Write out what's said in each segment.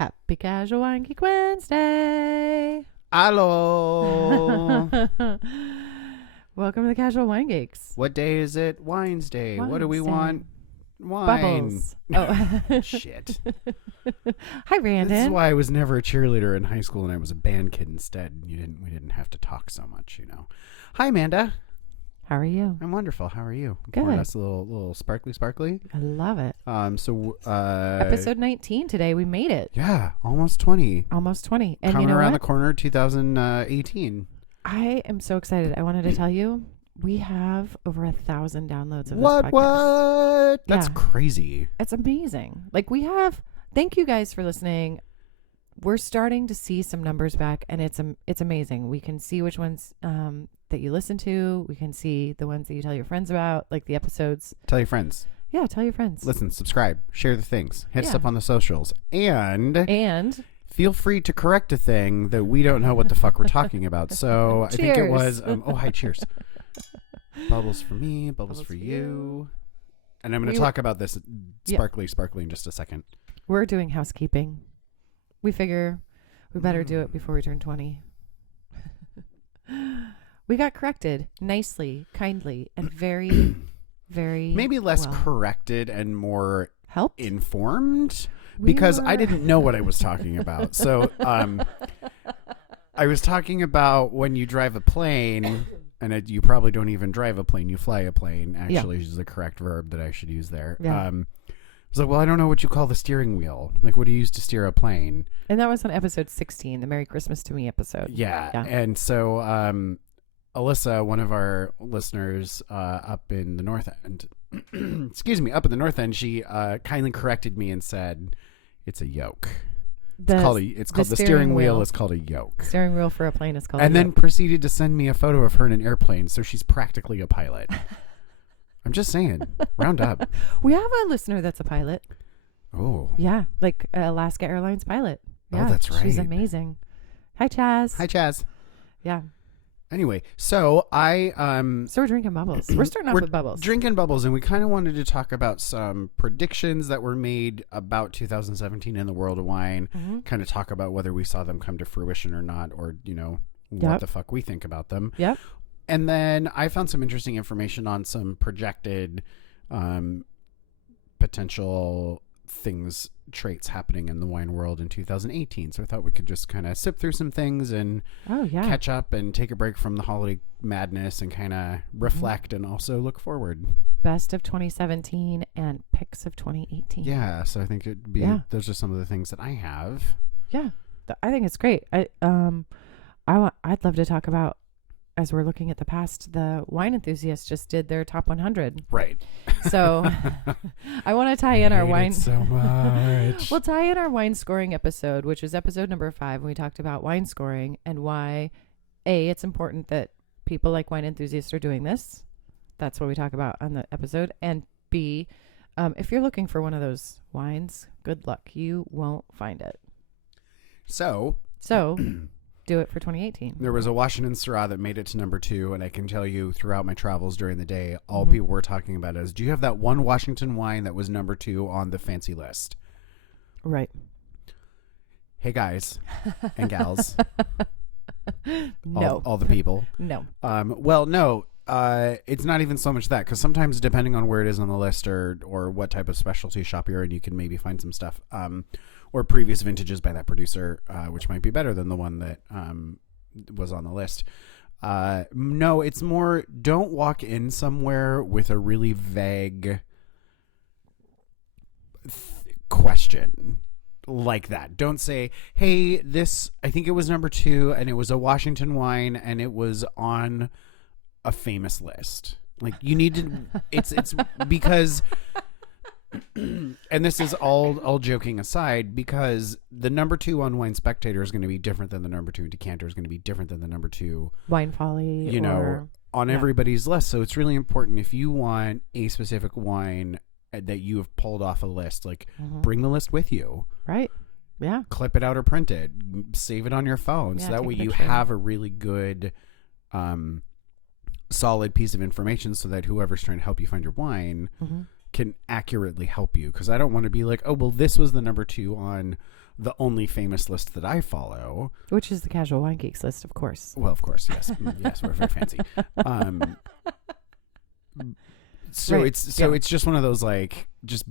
Happy Casual Wine Geek Wednesday. Hello. Welcome to the Casual Wine Geeks. What day is it? Wine's Day. What do we want? Wine. Bubbles. Oh. Shit. Hi, Brandon. This is why I was never a cheerleader in high school and I was a band kid instead. We didn't have to talk so much, you know. Hi, Amanda. How are you? I'm wonderful. How are you? Good. That's a little sparkly. I love it. Episode Episode 19 today. We made it. Yeah, almost 20. Almost 20. And Coming you know around what? the corner, 2018. I am so excited. I wanted to tell you, we have over 1,000 downloads of this podcast. What? That's Yeah. crazy. It's amazing. Thank you guys for listening. We're starting to see some numbers back, and it's amazing. We can see which ones that you listen to. We can see the ones that you tell your friends about, like the episodes. Tell your friends. Yeah, tell your friends. Listen, subscribe, share the things, hit us Yeah. up on the socials, And feel free to correct a thing that we don't know what the fuck we're talking about. So I think it was, hi, cheers. Bubbles for me, bubbles for you. And I'm going to talk about this sparkly in just a second. We're doing housekeeping. We figure we better do it before we turn 20. We got corrected nicely, kindly, and very, very maybe less well. corrected and more Helped? informed because I didn't know what I was talking about. So I was talking about when you drive a plane, and you probably don't even drive a plane, you fly a plane, actually, is the correct verb that I should use there. Yeah. I was like, well, I don't know what you call the steering wheel. Like, what do you use to steer a plane? And that was on episode 16, the Merry Christmas to Me episode. Yeah. And so Alyssa, one of our listeners up in the North End, she kindly corrected me and said, it's a yoke. It's called the steering wheel is called a yoke. Steering wheel for a plane is called a and then yoke. proceeded to send me a photo of her in an airplane, so she's practically a pilot. I'm just saying, round up. We have a listener that's a pilot. Oh. Yeah, like Alaska Airlines pilot. Yeah, that's right. She's amazing. Hi, Chaz. Hi, Chaz. Yeah. Anyway, so So we're drinking bubbles. We're starting off with bubbles. Drinking bubbles, and we kind of wanted to talk about some predictions that were made about 2017 in the world of wine. Mm-hmm. Kind of talk about whether we saw them come to fruition or not, or, what the fuck we think about them. Yep. And then I found some interesting information on some projected potential traits happening in the wine world in 2018. So I thought we could just kind of sip through some things and catch up and take a break from the holiday madness and kind of reflect and also look forward. Best of 2017 and picks of 2018. Yeah, so I think it'd be those are some of the things that I have. Yeah, I think it's great. I'd love to talk about, as we're looking at the past, the wine enthusiasts just did their top 100. Right. So I want to tie in our wine. So much. We'll tie in our wine scoring episode, which is episode number 5. When we talked about wine scoring and why, A, it's important that people like wine enthusiasts are doing this. That's what we talk about on the episode. And B, if you're looking for one of those wines, good luck. You won't find it. So do it for 2018. There was a Washington Syrah that made it to number 2, and I can tell you throughout my travels during the day, all people were talking about is, do you have that one Washington wine that was number 2 on the fancy list? Right. Hey, guys and gals. No. All the people. No. Well, no. It's not even so much that, because sometimes depending on where it is on the list or what type of specialty shop you're in, you can maybe find some stuff. Or previous vintages by that producer, which might be better than the one that was on the list. No, it's more, don't walk in somewhere with a really vague question like that. Don't say, hey, this, I think it was number 2, and it was a Washington wine, and it was on a famous list. Like, you need to, it's because... And this is all joking aside, because the number 2 on Wine Spectator is going to be different than the number 2 Decanter is going to be different than the number 2 Wine Folly, on everybody's list. So it's really important, if you want a specific wine that you have pulled off a list, like bring the list with you. Right. Yeah. Clip it out or print it. Save it on your phone, so that way you have a really good solid piece of information, so that whoever's trying to help you find your wine can accurately help you. Because I don't want to be like, oh, well, this was the number 2 on the only famous list that I follow, which is the Casual Wine Geeks list, of course. Well, of course, yes. Yes, we're very fancy. So Right. it's just one of those, like, just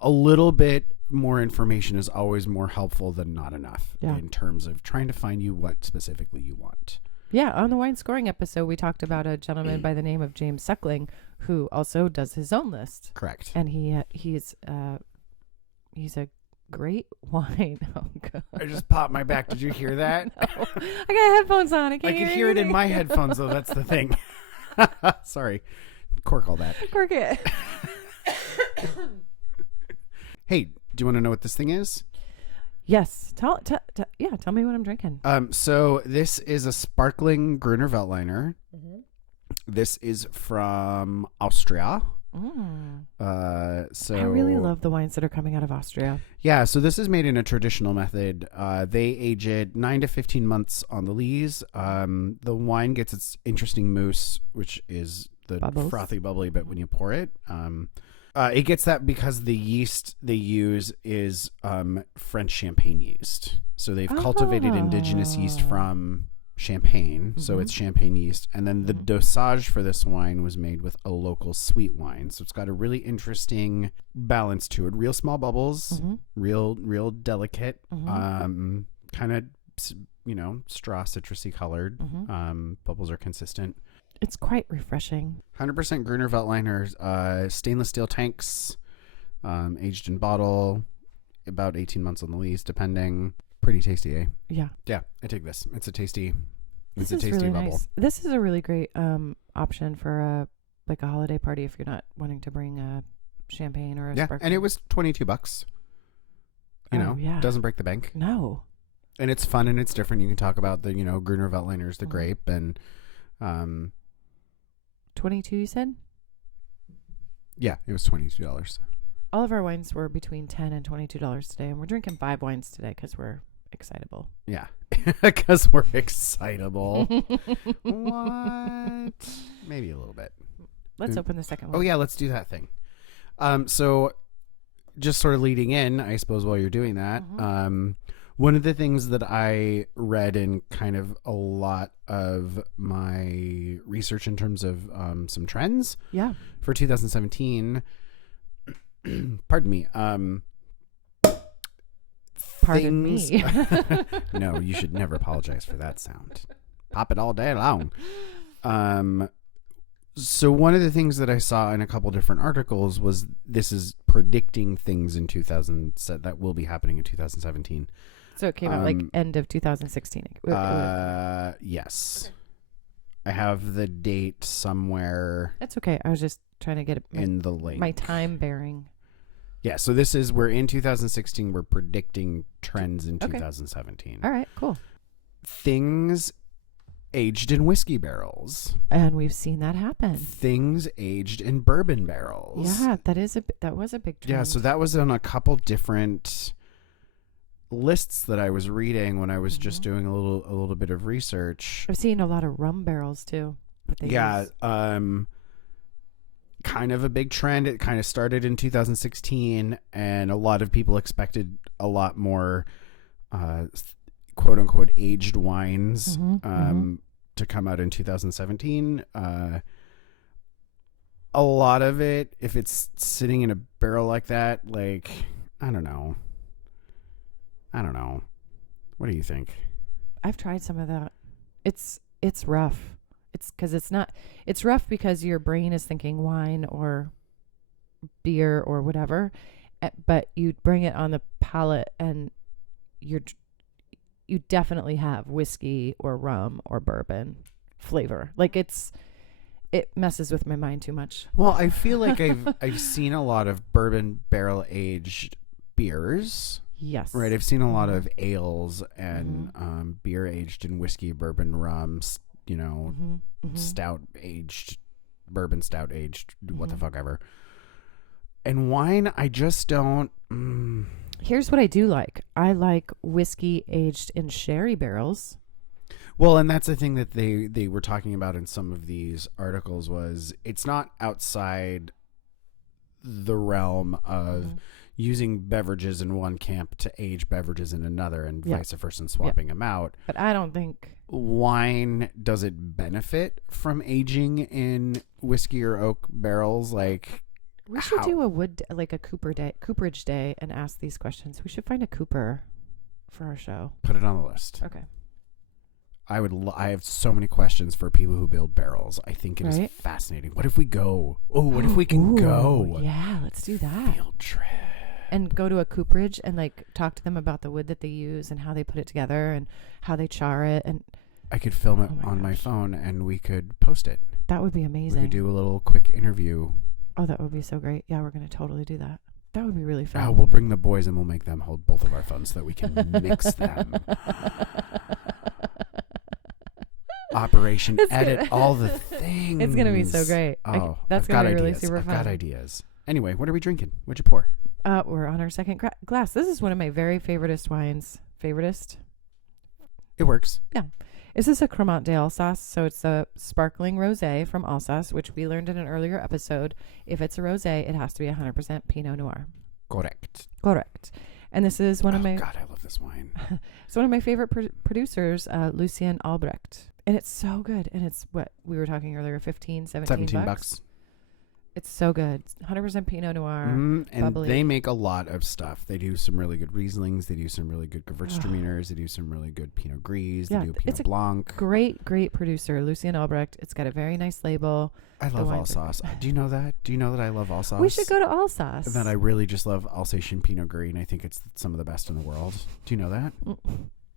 a little bit more information is always more helpful than not enough in terms of trying to find you what specifically you want. Yeah, on the wine scoring episode, we talked about a gentleman by the name of James Suckling, who also does his own list. Correct. And he's a great wine. Oh God! I just popped my back. Did you hear that? No. I got headphones on. I could hear it in my headphones, though. That's the thing. Sorry, cork all that. Cork it. Hey, do you want to know what this thing is? Yes. Tell me what I'm drinking. So this is a sparkling Gruner Veltliner. Mm-hmm. This is from Austria. So I really love the wines that are coming out of Austria. Yeah, so this is made in a traditional method. They age it 9 to 15 months on the lees. The wine gets its interesting mousse, which is the Bubbles. frothy bubbly bit when you pour it. It gets that because the yeast they use is French champagne yeast. So they've cultivated indigenous yeast from Champagne, so it's champagne yeast. And then the dosage for this wine was made with a local sweet wine. So it's got a really interesting balance to it. Real small bubbles, real delicate, kind of, straw citrusy colored. Bubbles are consistent. It's quite refreshing. 100% Gruner Veltliner, stainless steel tanks, aged in bottle, about 18 months on the lease, depending. Pretty tasty, eh? Yeah. Yeah, I take this. It's a tasty Really bubble. nice. This is a really great option for a holiday party if you're not wanting to bring a champagne or a sparkling. And it was $22. Doesn't break the bank. No. And it's fun and it's different. You can talk about the, Gruner Veltliner's the grape and 22 you said? Yeah, it was $22. All of our wines were between $10 and $22 today, and we're drinking 5 wines today because we're excitable. Yeah, because we're excitable. What? Maybe a little bit. Let's open the second one. Oh, yeah, let's do that thing. So just sort of leading in, I suppose, while you're doing that, one of the things that I read in kind of a lot of my research in terms of some trends for 2017, pardon me. Pardon me. No, you should never apologize for that sound. Pop it all day long. So one of the things that I saw in a couple different articles was this is predicting things in that will be happening in 2017. So it came out like end of 2016. Yes. I have the date somewhere. That's okay. I was just trying to get in the link. My time bearing. Yeah, so we're in 2016. We're predicting trends in 2017. All right, cool. Things aged in whiskey barrels. And we've seen that happen. Things aged in bourbon barrels. Yeah, that was a big trend. Yeah, so that was on a couple different lists that I was reading when I was just doing a little bit of research. I've seen a lot of rum barrels too. Kind of a big trend. It kind of started in 2016, and a lot of people expected a lot more quote unquote aged wines to come out in 2017. A lot of it, if it's sitting in a barrel like that, like, I don't know. What do you think? I've tried some of that. It's rough. It's rough because your brain is thinking wine or beer or whatever, but you bring it on the palate and you definitely have whiskey or rum or bourbon flavor. Like it messes with my mind too much. Well, I feel like I've seen a lot of bourbon barrel aged beers. Yes. Right. I've seen a lot of ales and beer aged in whiskey, bourbon, rums, stout aged, bourbon stout aged, what the fuck ever. And wine, I just don't. Here's what I do like. I like whiskey aged in sherry barrels. Well, and that's the thing that they were talking about in some of these articles was it's not outside the realm of, using beverages in one camp to age beverages in another and vice versa and swapping them out. But I don't think wine, does it benefit from aging in whiskey or oak barrels? Like, we should do a cooperage day and ask these questions. We should find a cooper for our show. Put it on the list. Okay. I have so many questions for people who build barrels. I think it is fascinating. What if we go? Oh, what if we can go? Yeah, let's do that. Field trip. And go to a cooperage and like talk to them about the wood that they use and how they put it together and how they char it. And I could film it on my phone and we could post it. That would be amazing. We could do a little quick interview. Oh, that would be so great. Yeah, we're going to totally do that. That would be really fun. Oh, we'll bring the boys and we'll make them hold both of our phones so that we can mix them. Operation edit all the things. It's going to be so great. Oh, that's going to be really super fun. I've got ideas. Anyway, what are we drinking? What'd you pour? We're on our second glass. This is one of my very favoritist wines. Favoritist? It works. Yeah. This is a Cremant d'Alsace, so it's a sparkling rosé from Alsace, which we learned in an earlier episode. If it's a rosé, it has to be 100% Pinot Noir. Correct. And this is one of my... God, I love this wine. It's one of my favorite producers, Lucien Albrecht. And it's so good. And it's what we were talking earlier, 17 bucks. It's so good. 100% Pinot Noir. And bubbly. They make a lot of stuff. They do some really good Rieslings. They do some really good Gewürztraminers. They do some really good Pinot Gris. They do Pinot Blanc. Great producer, Lucien Albrecht. It's got a very nice label. I love Alsace. Do you know that? Do you know that I love Alsace? We should go to Alsace. And that I really just love Alsatian Pinot Gris, and I think it's some of the best in the world. Do you know that?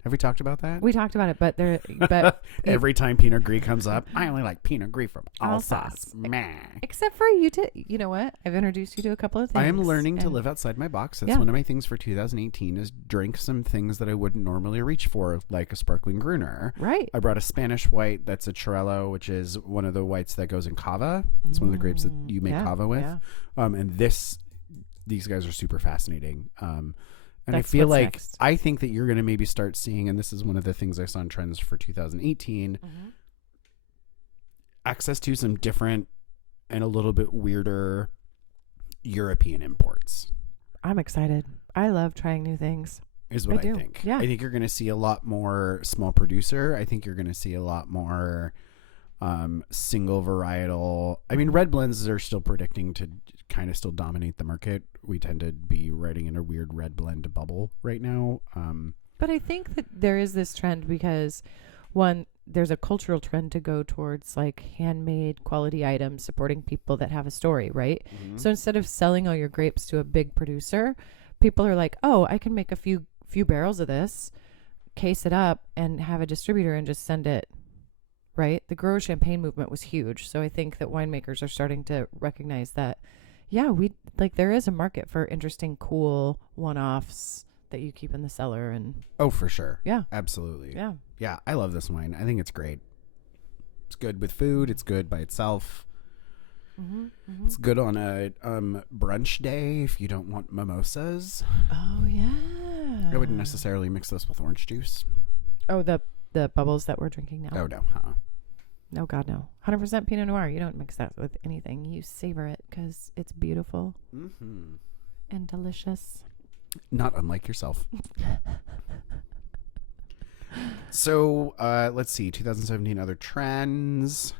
Have we talked about that? We talked about it, but every time Pinot Gris comes up, I only like Pinot Gris from Alsace. Meh. Except for you, you know what? I've introduced you to a couple of things. I am learning to live outside my box. That's one of my things for 2018 is drink some things that I wouldn't normally reach for, like a sparkling Gruner. Right. I brought a Spanish white that's a Chirello, which is one of the whites that goes in cava. It's one of the grapes that you make cava with. Yeah. And these guys are super fascinating. And I feel like next. I think that you're going to maybe start seeing, and this is one of the things I saw in trends for 2018, access to some different and a little bit weirder European imports. I'm excited. I love trying new things. Is what I think. Yeah. I think you're going to see a lot more small producer. I think you're going to see a lot more single varietal. I mean, red blends are still predicting to kind of still dominate the market. We tend to be riding in a weird red blend bubble right now. But I think that there is this trend because one, there's a cultural trend to go towards like handmade quality items supporting people that have a story, right? Mm-hmm. So instead of selling all your grapes to a big producer, people are like, oh, I can make a few barrels of this, case it up and have a distributor and just send it. Right? The grower champagne movement was huge. So I think that winemakers are starting to recognize that, there is a market for interesting, cool one-offs that you keep in the cellar. And oh, for sure. Yeah. Absolutely. Yeah. Yeah. I love this wine. I think it's great. It's good with food. It's good by itself. Mm-hmm, mm-hmm. It's good on a brunch day if you don't want mimosas. Oh, yeah. I wouldn't necessarily mix this with orange juice. Oh, the bubbles that we're drinking now? Oh, no. No, God, no. 100% Pinot Noir. You don't mix that with anything. You savor it because it's beautiful and delicious. Not unlike yourself. So, let's see. 2017 other trends.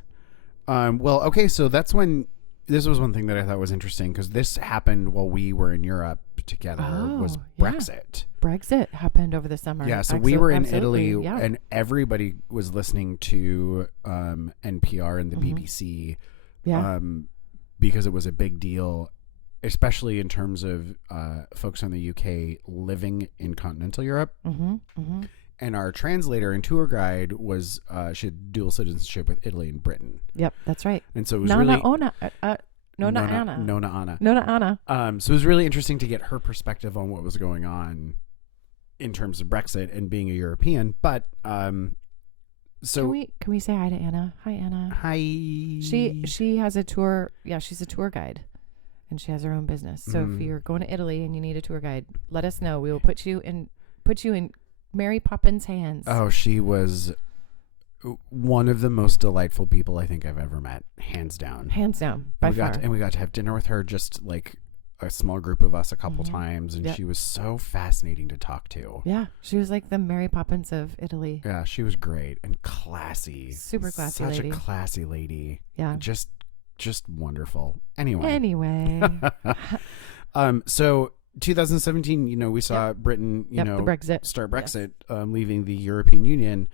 So that's when this was one thing that I thought was interesting because this happened while we were in Europe together. Was Brexit. Brexit happened over the summer. Yeah, so we were in Italy and everybody was listening to NPR and the BBC because it was a big deal, especially in terms of folks in the UK living in continental Europe. Mm-hmm, mm-hmm. And our translator and tour guide was she had dual citizenship with Italy and Britain. Yep, that's right. And so it was Nona Anna. So it was really interesting to get her perspective on what was going on in terms of Brexit and being a European. But so can we say hi to Anna? Hi, Anna. Hi. She has a tour. Yeah, she's a tour guide, and she has her own business. So if you're going to Italy and you need a tour guide, let us know. We will put you in Mary Poppins' hands. Oh, she was one of the most delightful people I think I've ever met, hands down. Hands down, by far. And we got to have dinner with her just like a small group of us a couple Mhm. times, and Yep. she was so fascinating to talk to. Yeah. She was like the Mary Poppins of Italy. Yeah, she was great and classy. Super classy Such lady. a classy lady. Yeah. Just wonderful. Anyway. Anyway. So 2017, we saw Britain, the Brexit. start Brexit, leaving the European Union,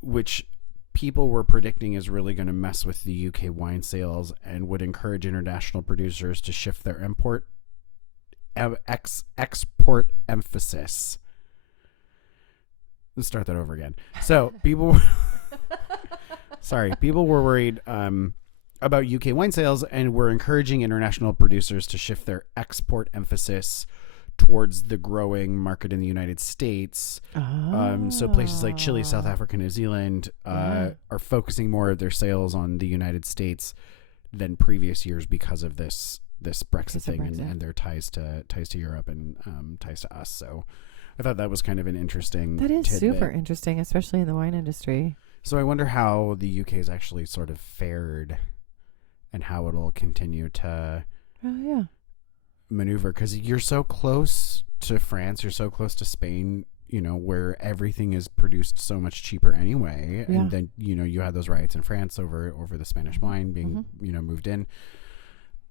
which people were predicting is really going to mess with the UK wine sales and would encourage international producers to shift their export emphasis. Let's start that over again. So people were worried about UK wine sales and were encouraging international producers to shift their export emphasis towards the growing market in the United States. So places like Chile, South Africa, New Zealand are focusing more of their sales on the United States than previous years because of this Brexit thing and their ties to Europe and ties to us. So I thought that was kind of an interesting That is tidbit. super interesting, especially in the wine industry. So I wonder how the UK has actually sort of fared and how it'll continue to maneuver, because you're so close to France, you're so close to Spain, where everything is produced so much cheaper anyway. And then, you had those riots in France over the Spanish wine being, moved in.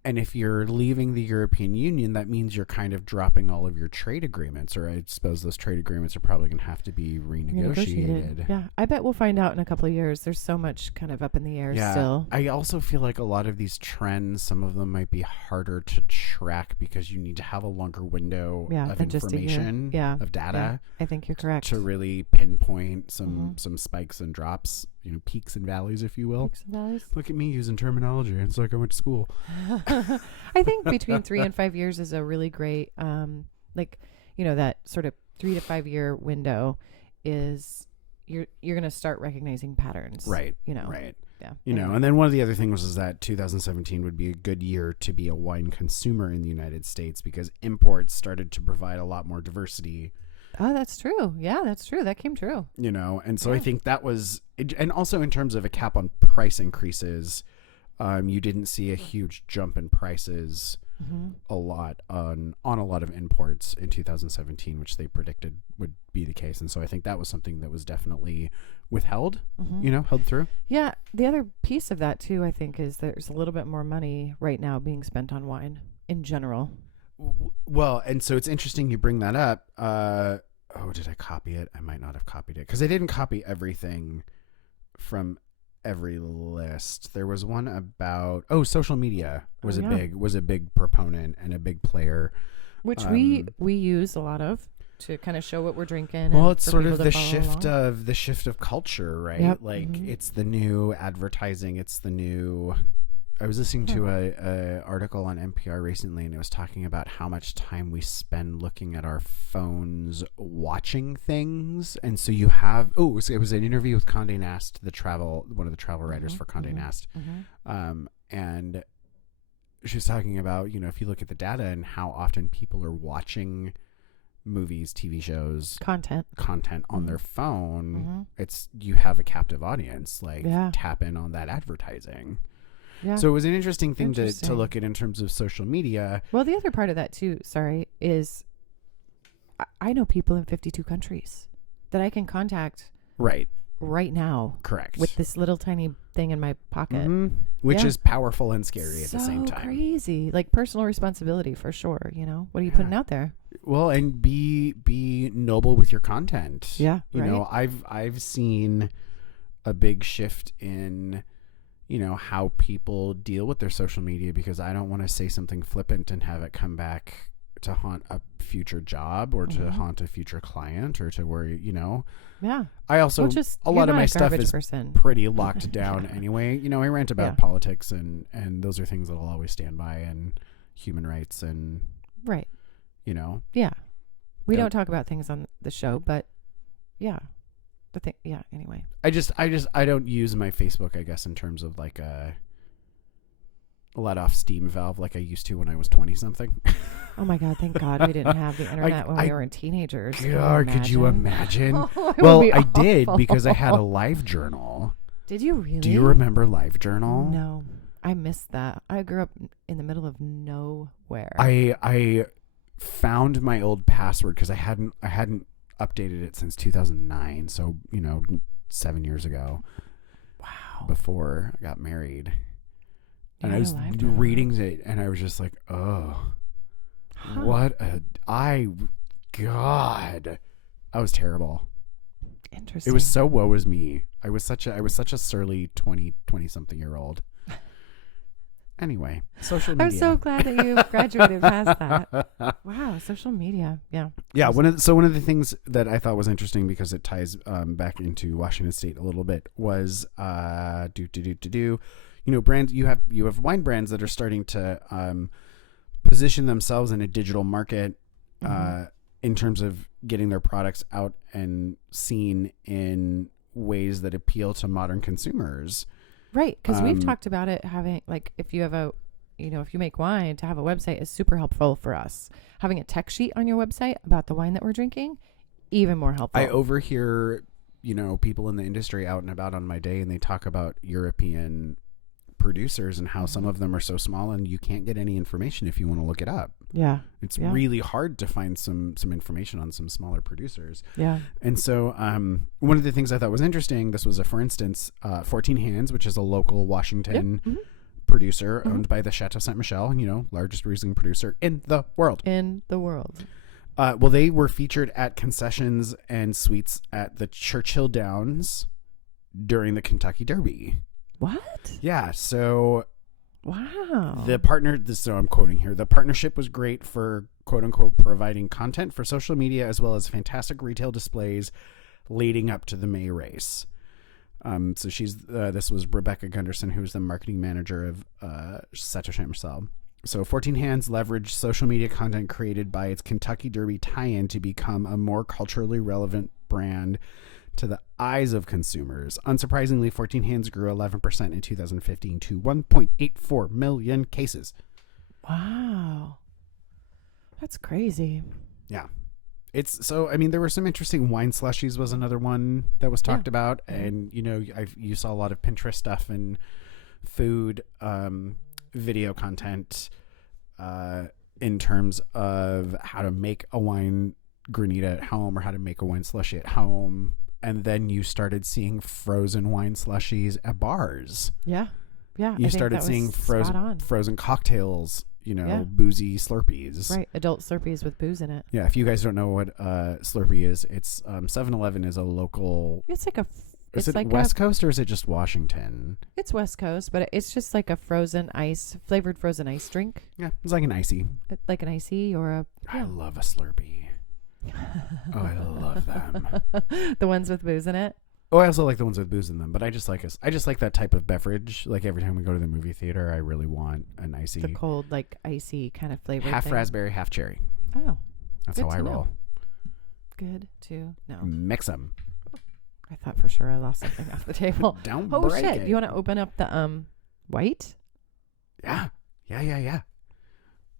And if you're leaving the European Union, that means you're kind of dropping all of your trade agreements, or I suppose those trade agreements are probably going to have to be renegotiated. Yeah, I bet we'll find out in a couple of years. There's so much kind of up in the air still. I also feel like a lot of these trends, some of them might be harder to track because you need to have a longer window of information, of data. Yeah, I think you're correct. To really pinpoint some spikes and drops, peaks and valleys, if you will. Peaks and valleys. Look at me using terminology. It's like I went to school. I think between 3 and 5 years is a really great, that sort of 3 to 5 year window is you're going to start recognizing patterns. Right. Right. Yeah. And then one of the other things was that 2017 would be a good year to be a wine consumer in the United States because imports started to provide a lot more diversity. Oh, that's true. Yeah, that's true. That came true. And so I think that was, and also in terms of a cap on price increases, you didn't see a huge jump in prices a lot on a lot of imports in 2017, which they predicted would be the case. And so I think that was something that was definitely withheld, held through. Yeah. The other piece of that too, I think, is there's a little bit more money right now being spent on wine in general. Well, and so it's interesting you bring that up. Did I copy it? I might not have copied it because I didn't copy everything from every list. There was one about social media was a big proponent and a big player, which we use a lot of to kind of show what we're drinking. Well, it's sort of the shift of culture, right? Yep. It's the new advertising. It's the new. I was listening to a article on NPR recently, and it was talking about how much time we spend looking at our phones watching things. And so you have it was an interview with Condé Nast, one of the travel writers for Condé Nast, and she was talking about if you look at the data and how often people are watching movies, TV shows, content on their phone, it's you have a captive audience. Tap in on that advertising. Yeah. So it was an interesting thing to look at in terms of social media. Well, the other part of that too, is I know people in 52 countries that I can contact right now. Correct. With this little tiny thing in my pocket. Which is powerful and scary at the same time. Crazy. Like personal responsibility for sure, What are you putting out there? Well, and be noble with your content. Yeah. I've seen a big shift in how people deal with their social media, because I don't want to say something flippant and have it come back to haunt a future job or to haunt a future client or to worry, Yeah. I also, a lot of my stuff is pretty locked down anyway. I rant about politics and those are things that I'll always stand by, and human rights and, right. Yeah. We don't talk about things on the show, but yeah. Anyway. I don't use my Facebook, I guess, in terms of like a let off steam valve like I used to when I was 20 something. Oh my God, thank God we didn't have the internet when we were teenagers. God, could you imagine? Well, I did, because I had a Live Journal. Did you really? Do you remember Live Journal? No. I missed that. I grew up in the middle of nowhere. I found my old password because I hadn't updated it since 2009. So 7 years ago. Wow. Before I got married, and You're I was alive now. reading it, and I was just like, oh, what a God, I was terrible. Interesting. It was so woe is me. I was such a surly 20 something year old. Anyway, social media. I'm so glad that you graduated past that. Wow, social media. Yeah. Yeah, one of the things that I thought was interesting, because it ties back into Washington State a little bit, was brands. You have wine brands that are starting to position themselves in a digital market in terms of getting their products out and seen in ways that appeal to modern consumers. Right, because we've talked about it having, like, if you have if you make wine, to have a website is super helpful for us. Having a tech sheet on your website about the wine that we're drinking, even more helpful. I overhear, people in the industry out and about on my day, and they talk about European producers and how some of them are so small and you can't get any information if you want to look it up. Yeah. It's really hard to find some information on some smaller producers. Yeah. And so one of the things I thought was interesting, this was for instance, 14 Hands, which is a local Washington producer owned by the Chateau Saint Michelle, largest Riesling producer in the world. Well, they were featured at concessions and suites at the Churchill Downs during the Kentucky Derby. What? Yeah. So, wow. So I'm quoting here. The partnership was great for quote unquote providing content for social media, as well as fantastic retail displays leading up to the May race. So this was Rebecca Gunderson, who's the marketing manager of Chateau Saint Michelle. So 14 Hands leveraged social media content created by its Kentucky Derby tie-in to become a more culturally relevant brand to the eyes of consumers. Unsurprisingly, 14 Hands grew 11% in 2015 to 1.84 million cases. Wow. That's crazy. Yeah. There were some interesting wine slushies was another one that was talked about. And, you saw a lot of Pinterest stuff and food video content in terms of how to make a wine granita at home or how to make a wine slushy at home. And then you started seeing frozen wine slushies at bars. Yeah. Yeah. You started seeing frozen cocktails, boozy Slurpees. Right. Adult Slurpees with booze in it. Yeah. If you guys don't know what Slurpee is, it's 7-Eleven is a local. It's like a. Is it like West Coast or is it just Washington? It's West Coast, but it's just like a flavored frozen ice drink. Yeah. It's like an icy. Like an icy or a. I love a Slurpee. Oh, I love them. The ones with booze in it. Oh, I also like the ones with booze in them, but I just like that type of beverage. Like every time we go to the movie theater, I really want an icy. The cold, like icy kind of flavor. Half raspberry, half cherry. Oh. That's how I roll. Good to know. Mix them. I thought for sure I lost something off the table. Don't break shit. It. You want to open up the white? Yeah.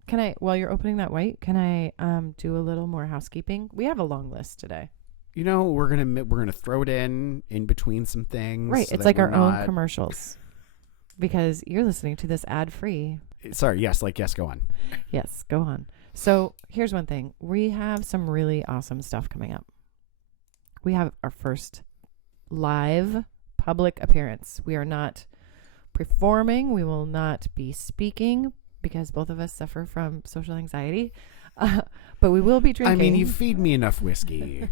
Can I, while you're opening that white, can I do a little more housekeeping? We have a long list today. We're gonna throw it in between some things. Right, it's like our own commercials, because you're listening to this ad free. Sorry, yes, go on. Yes, go on. So here's one thing: we have some really awesome stuff coming up. We have our first live public appearance. We are not performing. We will not be speaking, because both of us suffer from social anxiety. But we will be drinking. I mean, you feed me enough whiskey.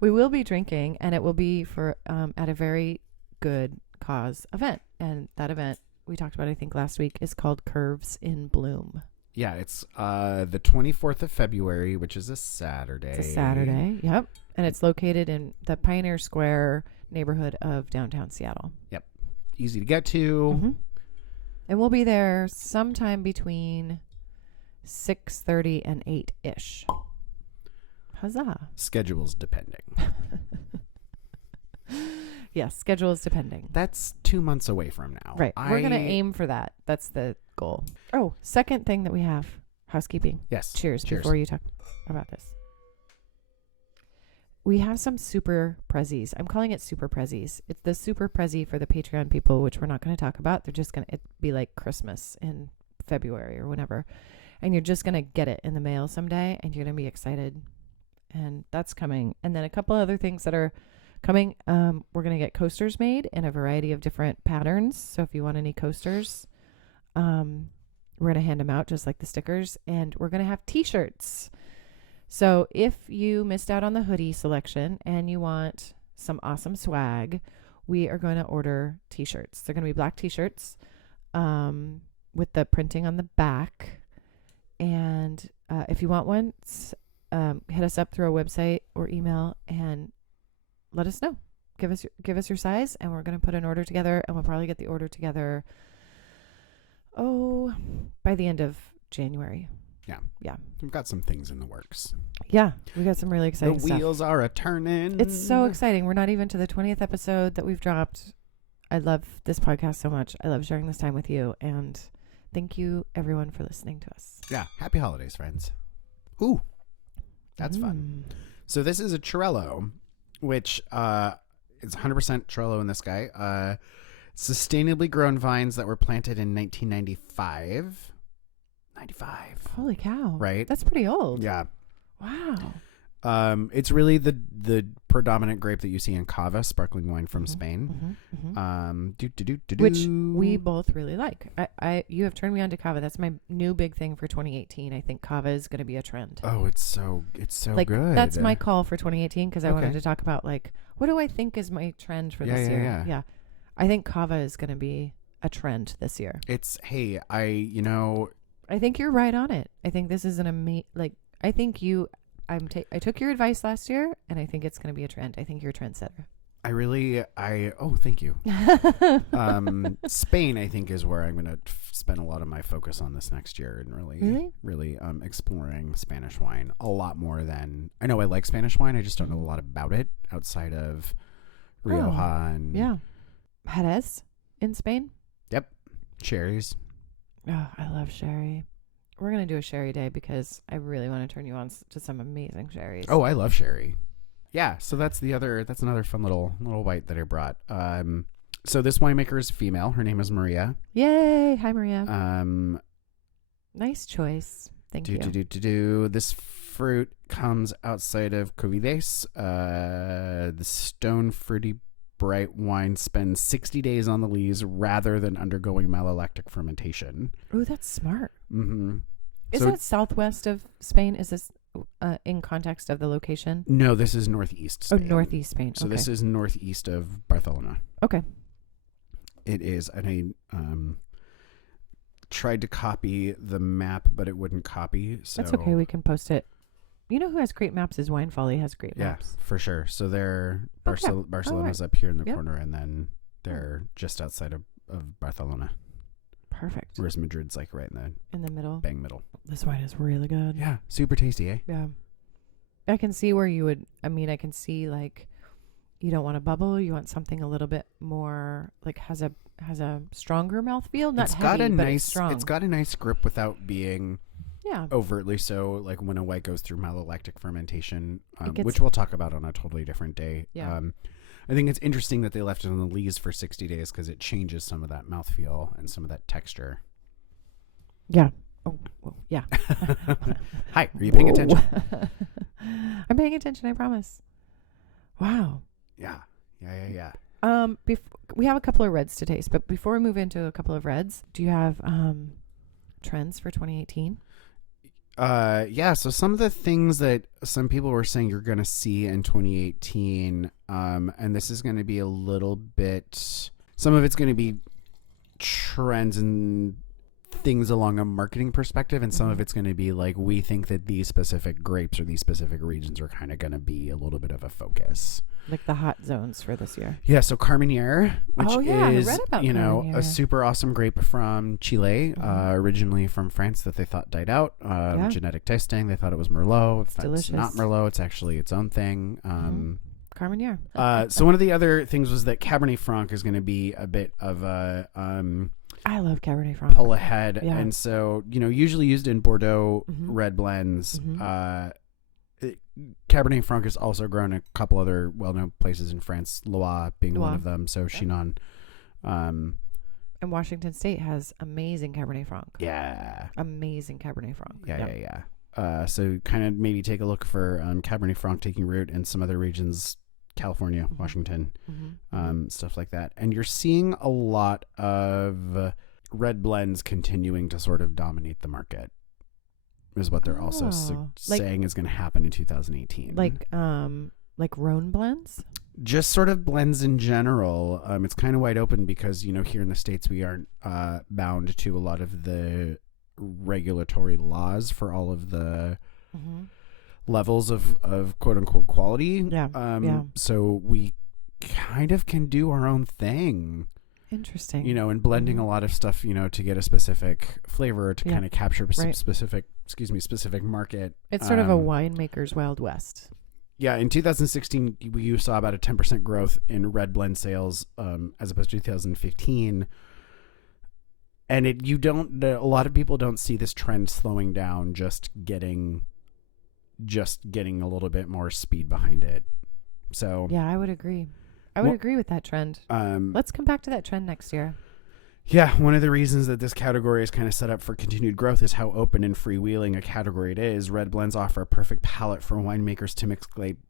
We will be drinking, and it will be for at a very good cause event. And that event we talked about, I think, last week, is called Curves in Bloom. Yeah, it's the 24th of February, which is a Saturday. It's a Saturday, yep. And it's located in the Pioneer Square neighborhood of downtown Seattle. Yep. Easy to get to. Mm-hmm. And we'll be there sometime between 6:30 and 8-ish. Huzzah. Schedules depending. Yes, schedule is depending. That's 2 months away from now. Right. We're going to aim for that. That's the goal. Oh, second thing that we have, housekeeping. Yes. Cheers. Before you talk about this. we have some super prezzies. I'm calling it super prezzies. It's the super prezzy for the Patreon people, which we're not going to talk about. They're just going to be like Christmas in February or whenever. And you're just going to get it in the mail someday and you're going to be excited. And that's coming. And then a couple other things that are coming. We're going to get coasters made in a variety of different patterns. So if you want any coasters, we're going to hand them out just like the stickers. And we're going to have t-shirts. So if you missed out on the hoodie selection and you want some awesome swag, we are going to order t-shirts. They're going to be black t-shirts with the printing on the back. And if you want one, hit us up through our website or email and let us know. Give us your size, and we're going to put an order together, and we'll probably get the order together, by the end of January. Yeah. We've got some things in the works. Yeah, we got some really exciting stuff. The wheels are a-turning. It's so exciting. We're not even to the 20th episode that we've dropped. I love this podcast so much. I love sharing this time with you, and thank you, everyone, for listening to us. Yeah. Happy holidays, friends. Ooh, that's fun. So this is a Trello, which is 100% Trello in this guy. Sustainably grown vines that were planted in 1995. 95. Holy cow. Right? That's pretty old. Yeah. Wow. It's really the predominant grape that you see in Cava, sparkling wine from Spain. Which we both really like. You have turned me on to Cava. That's my new big thing for 2018. I think Cava is going to be a trend. Oh, it's so like, good. That's my call for 2018 because I wanted to talk about like what do I think is my trend for this year? Yeah. I think Cava is going to be a trend this year. It's I think you're right on it. I think this is I think I took your advice last year, and I think it's going to be a trend. I think you're a trendsetter. Thank you. Spain, I think, is where I'm going to spend a lot of my focus on this next year, and really exploring Spanish wine a lot more than I know. I like Spanish wine. I just don't know a lot about it outside of Rioja and Jerez in Spain. Yep, cherries. Oh, I love sherry. We're going to do a sherry day because I really want to turn you on to some amazing sherries. Oh, I love sherry. Yeah, so that's another fun little white that I brought. So this winemaker is female. Her name is Maria. Yay. Hi, Maria. Nice choice. Thank you. This fruit comes outside of Covides. The stone fruity bright wine spends 60 days on the lees rather than undergoing malolactic fermentation. Oh, that's smart. Mm-hmm. Is that southwest of Spain? Is this in context of the location? No, this is northeast Spain. Oh, northeast Spain. So this is northeast of Barcelona. Okay. It is, and I tried to copy the map, but it wouldn't copy. So that's okay. We can post it. You know who has great maps is Wine Folly has great maps. Yeah, for sure. So they're Barcelona's up here in the corner, and then they're just outside of Barcelona. Perfect. Whereas Madrid's like right in the middle. Bang middle. This wine is really good. Yeah, super tasty, eh? Yeah. I can see where you would. I mean, I can see like you don't want a bubble. You want something a little bit more like has a stronger mouthfeel. Not it's heavy, got a but nice. It's strong. It's got a nice grip without being. Yeah. Overtly so, like when a white goes through malolactic fermentation, which we'll talk about on a totally different day. Yeah. I think it's interesting that they left it on the lees for 60 days because it changes some of that mouthfeel and some of that texture. Yeah. Oh, well, yeah. Hi, are you paying attention? I'm paying attention, I promise. Wow. Yeah. We have a couple of reds to taste, but before we move into a couple of reds, do you have trends for 2018? So some of the things that some people were saying you're going to see in 2018, and this is going to be a little bit, some of it's going to be trends and things along a marketing perspective, and some of it's going to be like, we think that these specific grapes or these specific regions are kind of going to be a little bit of a focus. Like the hot zones for this year. Yeah, so Carmenere, which is, Carmenere. a super awesome grape from Chile, originally from France that they thought died out. Genetic testing, they thought it was Merlot. It's not Merlot, it's actually its own thing. Carmenere. So one of the other things was that Cabernet Franc is going to be a bit of a... I love Cabernet Franc. Pull ahead. Yeah. And so, usually used in Bordeaux red blends, Cabernet Franc is also grown in a couple other well-known places in France, Loire being one Loire. of them. So Chinon. And Washington State has amazing Cabernet Franc. Yeah. Amazing Cabernet Franc. Yeah. So kind of maybe take a look for Cabernet Franc taking root in some other regions, California, Washington, stuff like that. And you're seeing a lot of red blends continuing to sort of dominate the market, is what they're also saying is going to happen in 2018. Like Rhone blends? Just sort of blends in general. It's kind of wide open because, here in the States, we aren't bound to a lot of the regulatory laws for all of the levels of quote unquote quality. So we kind of can do our own thing. Interesting. And blending a lot of stuff, to get a specific flavor to kind of capture specific market. It's sort of a winemaker's Wild West. Yeah, in 2016, you saw about a 10% growth in red blend sales as opposed to 2015. And a lot of people don't see this trend slowing down, just getting a little bit more speed behind it. So yeah, I would agree. I would agree with that trend. Let's come back to that trend next year. Yeah, one of the reasons that this category is kind of set up for continued growth is how open and freewheeling a category it is. Red blends offer a perfect palette for winemakers to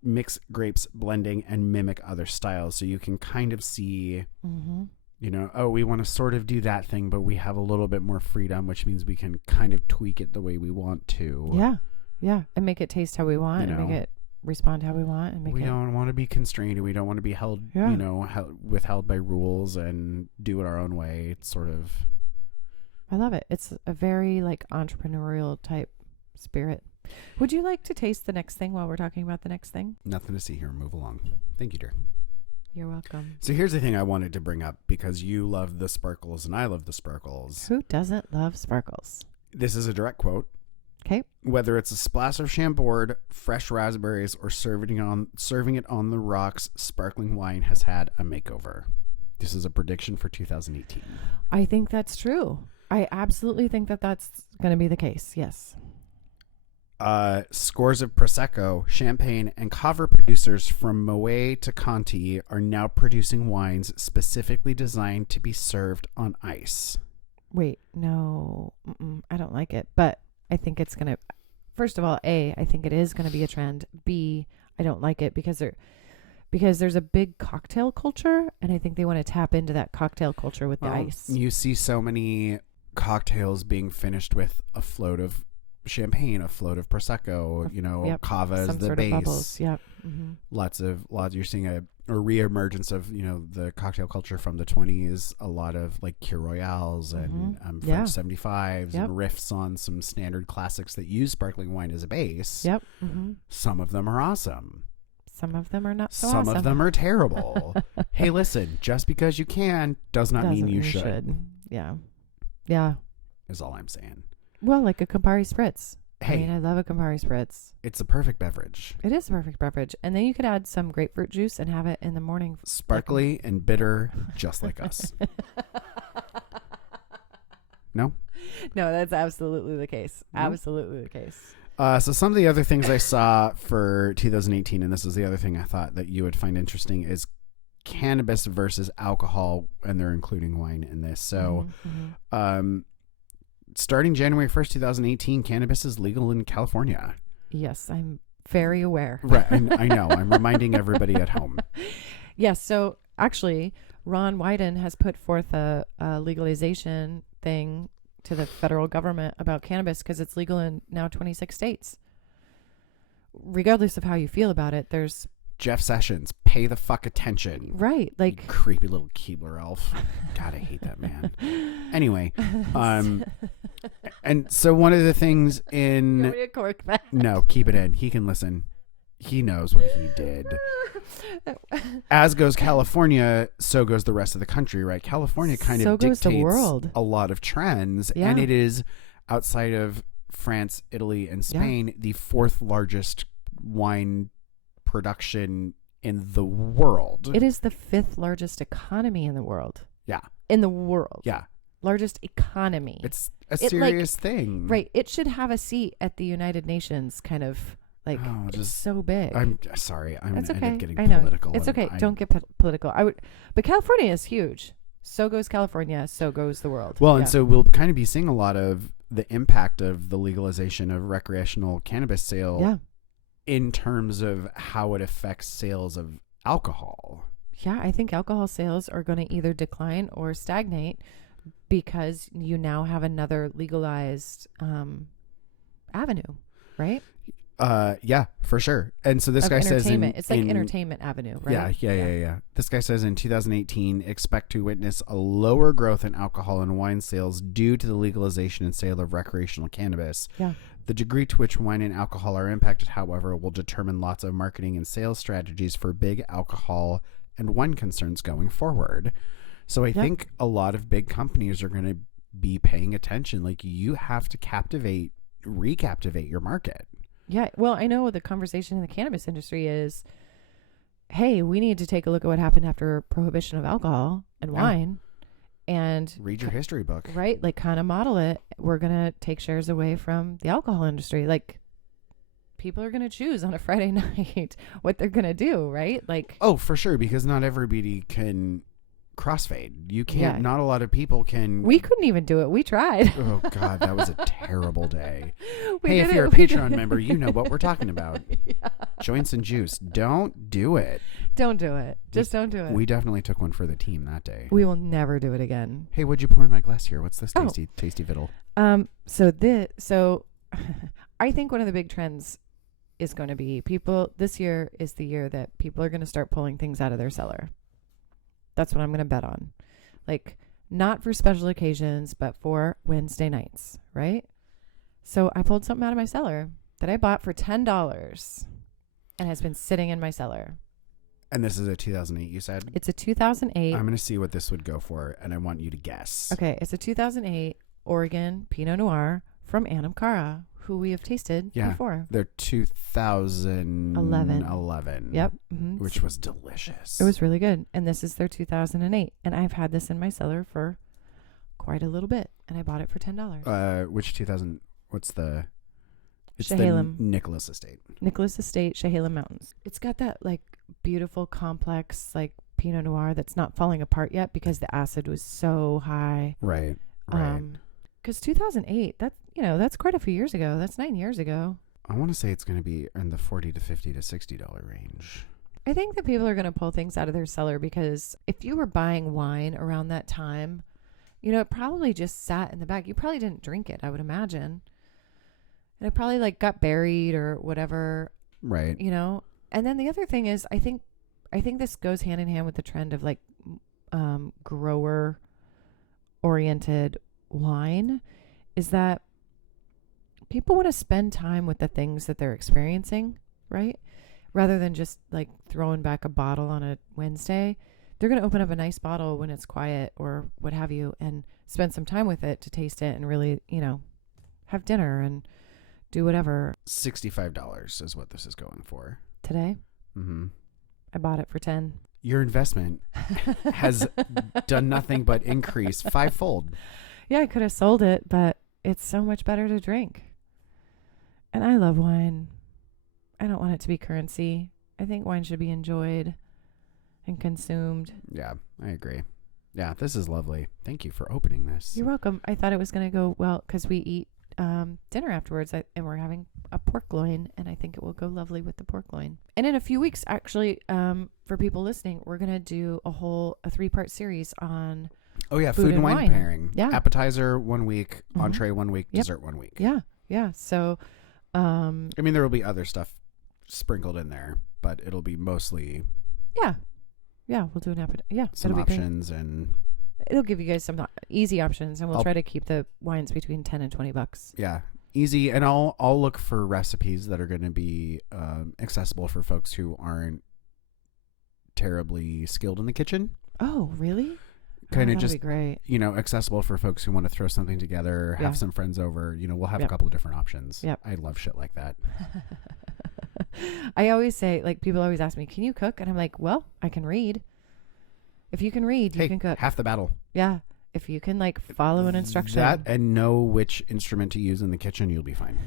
mix grapes, blending, and mimic other styles. So you can kind of see, we want to sort of do that thing, but we have a little bit more freedom, which means we can kind of tweak it the way we want to. Yeah, and make it taste how we want, and make it respond how we want, and make we don't want to be constrained, and we don't want to be held, withheld by rules and do it our own way. It's sort of, I love it. It's a very entrepreneurial type spirit. Would you like to taste the next thing while we're talking about the next thing? Nothing to see here. Move along. Thank you, dear. You're welcome. So here's the thing I wanted to bring up, because you love the sparkles and I love the sparkles. Who doesn't love sparkles? This is a direct quote. Okay. Whether it's a splash of Chambord, fresh raspberries, or serving it on the rocks, sparkling wine has had a makeover. This is a prediction for 2018. I think that's true. I absolutely think that that's going to be the case. Yes. Scores of Prosecco, Champagne, and Cava producers from Moet to Conti are now producing wines specifically designed to be served on ice. Wait, no. I don't like it, but I think it's going to, first of all, A, I think it is going to be a trend. B, I don't like it because there's a big cocktail culture, and I think they want to tap into that cocktail culture with the ice. You see so many cocktails being finished with a float of champagne, a float of Prosecco, Cava as the base. Bubbles. Yep. Lots. You're seeing a reemergence of, the cocktail culture from the 20s, a lot of like Kir Royales and French 75s and riffs on some standard classics that use sparkling wine as a base. Yep. Some of them are awesome. Some of them are not so Some awesome. of them are terrible. Hey, listen, just because you can does not mean you should. Yeah. Yeah. Is all I'm saying. Well, like a Campari Spritz. Hey. I love a Campari Spritz. It's a perfect beverage. It is a perfect beverage. And then you could add some grapefruit juice and have it in the morning. Sparkly and bitter, just like us. No? No, that's absolutely the case. No? Absolutely the case. So some of the other things I saw for 2018, and this is the other thing I thought that you would find interesting, is cannabis versus alcohol, and they're including wine in this. So starting January 1st, 2018, cannabis is legal in California. Yes, I'm very aware. Right, I know. I'm reminding everybody at home. Yes, so actually, Ron Wyden has put forth a legalization thing to the federal government about cannabis because it's legal in now 26 states. Regardless of how you feel about it, there's... Jeff Sessions, pay the fuck attention. Right, like... You creepy little Keebler elf. God, I hate that man. Anyway, and so one of the things in... You want me to cork that? No, keep it in. He can listen. He knows what he did. As goes California, so goes the rest of the country, right? California kind of dictates a lot of trends, and it is, outside of France, Italy, and Spain, the fourth largest wine production in the world. It is the fifth largest economy in the world. Yeah. In the world. Yeah. Largest economy. It's a serious thing. Right. It should have a seat at the United Nations kind of Like, Oh, it's just- so big. I'm sorry. I'm That's end okay. up getting I know. political. It's and okay. Don't get political. But California is huge. So goes California. So goes the world. Well, Yeah. and so we'll kind of be seeing a lot of the impact of the legalization of recreational cannabis sale Yeah. in terms of how it affects sales of alcohol. Yeah, I think alcohol sales are going to either decline or stagnate because you now have another legalized avenue, right? Yeah, for sure. And so this Of guy says entertainment. It's like entertainment avenue, right? Yeah. This guy says in 2018, expect to witness a lower growth in alcohol and wine sales due to the legalization and sale of recreational cannabis. Yeah. The degree to which wine and alcohol are impacted, however, will determine lots of marketing and sales strategies for big alcohol and wine concerns going forward. So I think a lot of big companies are going to be paying attention. Like, you have to recaptivate your market. Yeah. Well, I know the conversation in the cannabis industry is, hey, we need to take a look at what happened after prohibition of alcohol and wine and read your history book. Right? Like, kind of model it. We're going to take shares away from the alcohol industry. Like, people are going to choose on a Friday night what they're going to do, right? Like, oh, for sure, because not everybody can crossfade. You can't. Yeah. Not a lot of people can. we couldn't even do it. We tried. Oh God, that was a terrible day. We Hey, did if you're a it. We did Patreon it. member, you know what we're talking about. Yeah. Joints and juice. Don't do it. Don't do it. Just don't do it. We definitely took one for the team that day. We will never do it again. Hey, what'd you pour in my glass here? What's this Oh. tasty fiddle? So I think one of the big trends is going to be this year is the year that people are going to start pulling things out of their cellar. That's what I'm going to bet on. Like, not for special occasions, but for Wednesday nights, right? So I pulled something out of my cellar that I bought for $10 and has been sitting in my cellar. And this is a 2008, you said? It's a 2008. I'm going to see what this would go for, and I want you to guess. Okay, it's a 2008 Oregon Pinot Noir from Anam Cara, who we have tasted before. They're 2011. Yep. Mm-hmm. Which was delicious. It was really good. And this is their 2008. And I've had this in my cellar for quite a little bit. And I bought it for $10. Which 2000? What's the? It's Chehalem. the Nicholas Estate. Nicholas Estate, Chehalem Mountains. It's got that like beautiful, complex, like Pinot Noir that's not falling apart yet because the acid was so high. Right. Because 2008, that's quite a few years ago. That's 9 years ago. I want to say it's going to be in the $40 to $50 to $60 range. I think that people are going to pull things out of their cellar because if you were buying wine around that time, it probably just sat in the back. You probably didn't drink it, I would imagine. And it probably like got buried or whatever. Right. And then the other thing is, I think this goes hand in hand with the trend of like grower oriented wine, is that people want to spend time with the things that they're experiencing, right? Rather than just like throwing back a bottle on a Wednesday. They're going to open up a nice bottle when it's quiet or what have you and spend some time with it to taste it and really, have dinner and do whatever. $65 is what this is going for. Today, Mm-hmm. I bought it for 10. Your investment has done nothing but increase fivefold. Yeah, I could have sold it, but it's so much better to drink. And I love wine. I don't want it to be currency. I think wine should be enjoyed and consumed. Yeah, I agree. Yeah, this is lovely. Thank you for opening this. You're welcome. I thought it was going to go well because we eat dinner afterwards and we're having a pork loin, and I think it will go lovely with the pork loin. And in a few weeks, actually, for people listening, we're going to do a 3-part series on Oh, yeah, food and wine pairing. Yeah. Appetizer 1 week, Mhm. entree 1 week, Yep. dessert 1 week. Yeah. So, I mean, there will be other stuff sprinkled in there, but it'll be mostly yeah, we'll do an appetizer. Yeah, some it'll be great. options and It'll give you guys some easy options, and we'll I'll- try to keep the wines between $10 and $20. yeah, easy. And I'll look for recipes that are going to be accessible for folks who aren't terribly skilled in the kitchen. Oh, really? Kind of that'd just be great. accessible for folks who want to throw something together, Yeah. have some friends over. We'll have a Yep. couple of different options. Yep. I love shit like that. I always say, like, people always ask me, can you cook? And I'm like, well, I can read. If you can read, you Hey, can cook. half the battle. Yeah. If you can, like, follow an instruction. That and know which instrument to use in the kitchen, you'll be fine.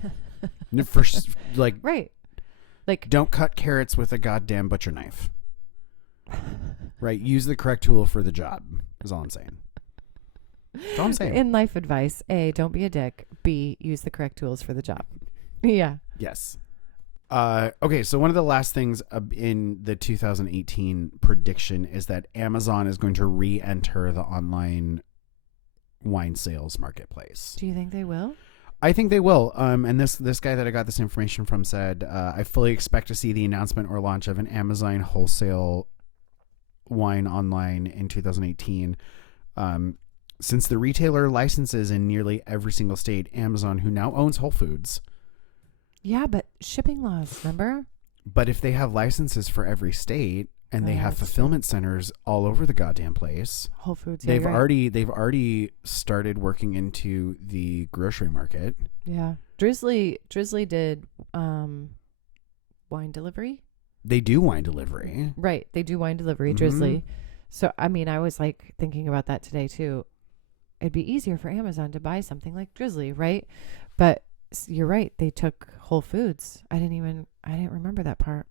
For like Right. Like, don't cut carrots with a goddamn butcher knife. Right? Use the correct tool for the job is all I'm saying. That's all I'm saying. in life advice, A, don't be a dick. B, use the correct tools for the job. Yeah. Yes. Okay, so one of the last things in the 2018 prediction is that Amazon is going to re-enter the online wine sales marketplace. Do you think they will? I think they will. And this guy that I got this information from said, I fully expect to see the announcement or launch of an Amazon wholesale wine online in 2018. Since the retailer licenses in nearly every single state, Amazon, who now owns Whole Foods. Yeah, but shipping laws, remember? But if they have licenses for every state and they have fulfillment centers all over the goddamn place, Whole Foods, they've already started working into the grocery market. Yeah. Drizzly did wine delivery. They do wine delivery. Right. They do wine delivery, Drizzly. So, I mean, I was like thinking about that today too. It'd be easier for Amazon to buy something like Drizzly, right? But you're right. They took Whole Foods. I didn't remember that part.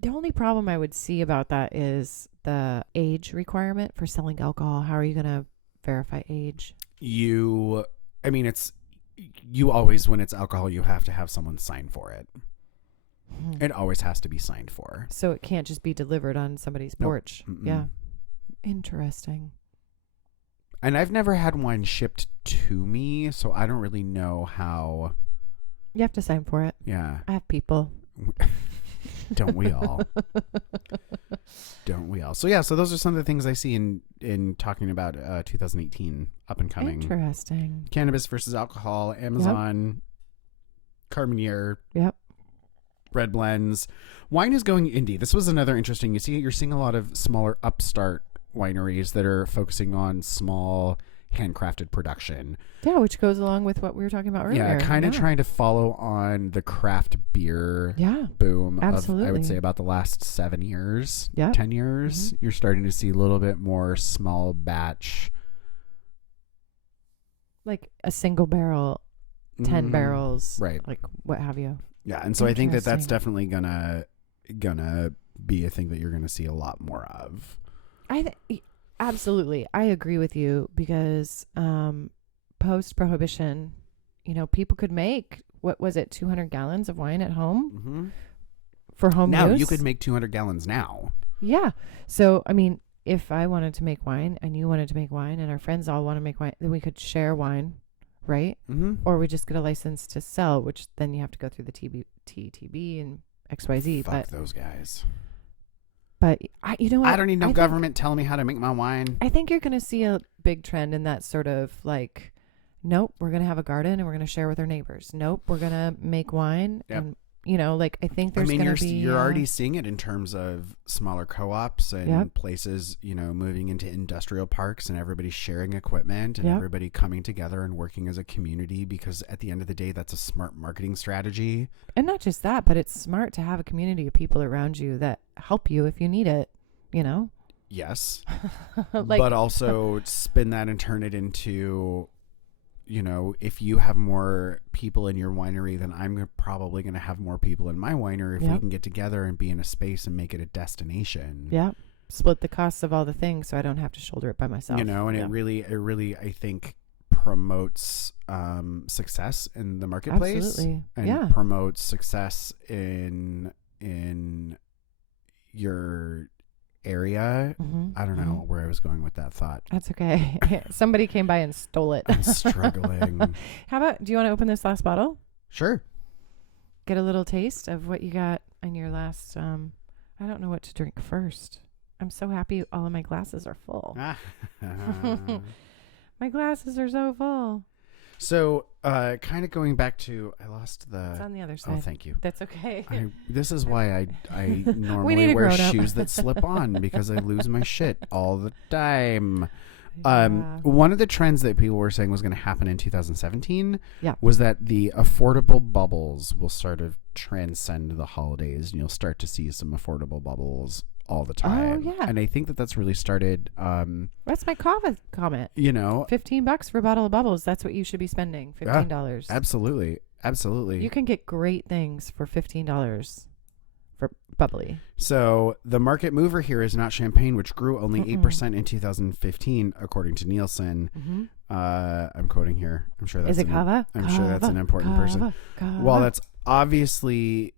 The only problem I would see about that is the age requirement for selling alcohol. How are you going to verify age? You always, when it's alcohol, you have to have someone sign for it. It always has to be signed for. So it can't just be delivered on somebody's porch. Yeah. Interesting. And I've never had wine shipped to me, so I don't really know how. You have to sign for it. Yeah. I have people. Don't we all? Don't we all? So yeah, so those are some of the things I see in talking about 2018 up and coming. Interesting. Cannabis versus alcohol, Amazon, Carmenere. Yep. Red blends. Wine is going indie. This was another interesting. You're seeing a lot of smaller upstart wineries that are focusing on small handcrafted production. Yeah, which goes along with what we were talking about earlier. Yeah, kind of trying to follow on the craft beer boom absolutely. of, I would say, about the last 7 years, 10 years. Mm-hmm. You're starting to see a little bit more small batch. Like a single barrel, 10 barrels. Right. Like what have you. Yeah, and so I think that that's definitely gonna be a thing that you're gonna see a lot more of. Absolutely, I agree with you because post prohibition, people could make 200 gallons of wine at home for home use. Now you could make 200 gallons now. Yeah, so I mean, if I wanted to make wine and you wanted to make wine and our friends all want to make wine, then we could share wine. Right? Mm-hmm. Or we just get a license to sell, which then you have to go through the TTB and XYZ. Fuck those guys. But you know what? I don't need no government telling me how to make my wine. I think you're going to see a big trend in that sort of like, nope, we're going to have a garden and we're going to share with our neighbors. Nope, we're going to make wine. Yep. And, like I think there's going to be... You're already seeing it in terms of smaller co-ops and places, moving into industrial parks and everybody sharing equipment and everybody coming together and working as a community, because at the end of the day, that's a smart marketing strategy. And not just that, but it's smart to have a community of people around you that help you if you need it, Yes. But also spin that and turn it into... if you have more people in your winery, then I'm probably going to have more people in my winery if we can get together and be in a space and make it a destination. Yeah. Split the costs of all the things so I don't have to shoulder it by myself. And it really, I think, promotes success in the marketplace. Absolutely. And promotes success in your area. I don't know where I was going with that thought. That's okay. Somebody came by and stole it. I'm struggling. How about, do you want to open this last bottle? Sure. Get a little taste of what you got in your last, I don't know what to drink first. I'm so happy all of my glasses are full. My glasses are so full. So, kind of going back to, I lost the... It's on the other side. Oh, thank you. That's okay. This is why I normally wear shoes that slip on, because I lose my shit all the time. One of the trends that people were saying was going to happen in 2017 was that the affordable bubbles will sort of transcend the holidays, and you'll start to see some affordable bubbles all the time. Oh, yeah. And I think that that's really started... That's my comment. $15 for a bottle of bubbles. That's what you should be spending. $15. Absolutely. Absolutely. You can get great things for $15 for bubbly. So the market mover here is not champagne, which grew only 8% in 2015, according to Nielsen. Mm-hmm. I'm quoting here. I'm sure that's Is it cava? I'm sure that's an important person. Cava. While that's obviously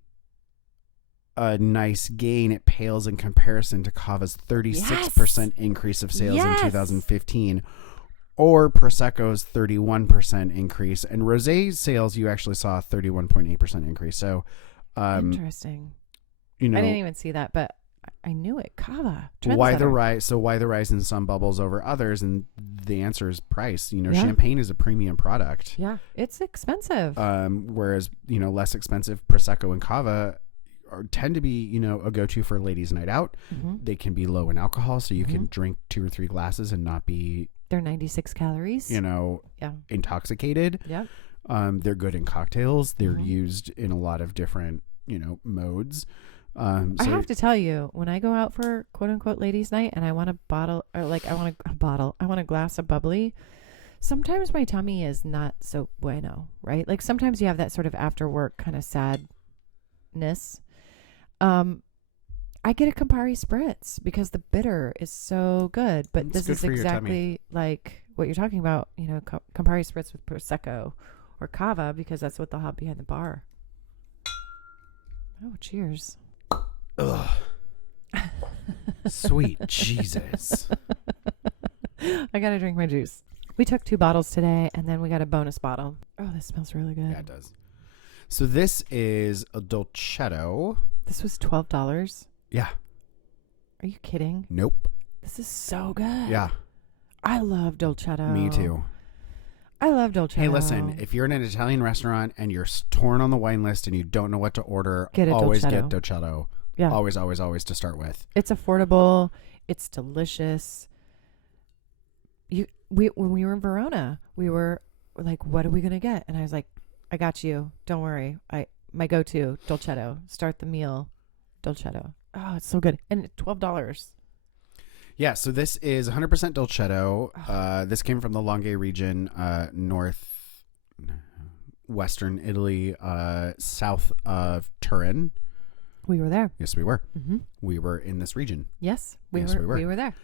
a nice gain, it pales in comparison to Cava's 36% increase of sales in 2015, or Prosecco's 31% increase. And Rosé sales, you actually saw a 31.8% increase. So, interesting. You know, I didn't even see that, but I knew it. Cava. Why the Trendsetter. rise? So why the rise in some bubbles over others? And the answer is price. You know, Yeah. champagne is a premium product. Yeah, it's expensive. Whereas, you know, less expensive Prosecco and Cava tend to be, you know, a go-to for a ladies' night out. Mm-hmm. They can be low in alcohol, so you can drink 2 or 3 glasses and not be, They're 96 calories. you know, Yeah. intoxicated. Yep. They're good in cocktails. They're used in a lot of different, you know, modes. I have to tell you, when I go out for quote unquote ladies' night and I want a bottle, or like I want a glass of bubbly, sometimes my tummy is not so bueno, right? Like sometimes you have that sort of after work kind of sadness. I get a Campari Spritz because the bitter is so good, but It's this good is for your tummy. exactly like what you're talking about, you know, Campari Spritz with Prosecco or Cava, because that's what they'll have behind the bar. Oh, cheers. Ugh. Sweet Jesus. I gotta drink my juice. We took 2 bottles today, and then we got a bonus bottle. Oh, this smells really good. Yeah, it does. So this is a Dolcetto. This was $12. Yeah. Are you kidding? Nope. This is so good. Yeah. I love Dolcetto. Me too. I love Dolcetto. Hey, listen, if you're in an Italian restaurant and you're torn on the wine list and you don't know what to order, Get a always Dolcetto. get Dolcetto. Yeah. Always, always, always to start with. It's affordable. It's delicious. When we were in Verona, we were like, what are we going to get? And I was like, I got you. Don't worry. My go-to, Dolcetto. Start the meal, Dolcetto. Oh, it's so good. And $12. Yeah, so this is 100% Dolcetto. This came from the Langhe region, western Italy, south of Turin. We were there. Yes, we were. Mm-hmm. We were in this region. Yes, we Yes, were. We were there.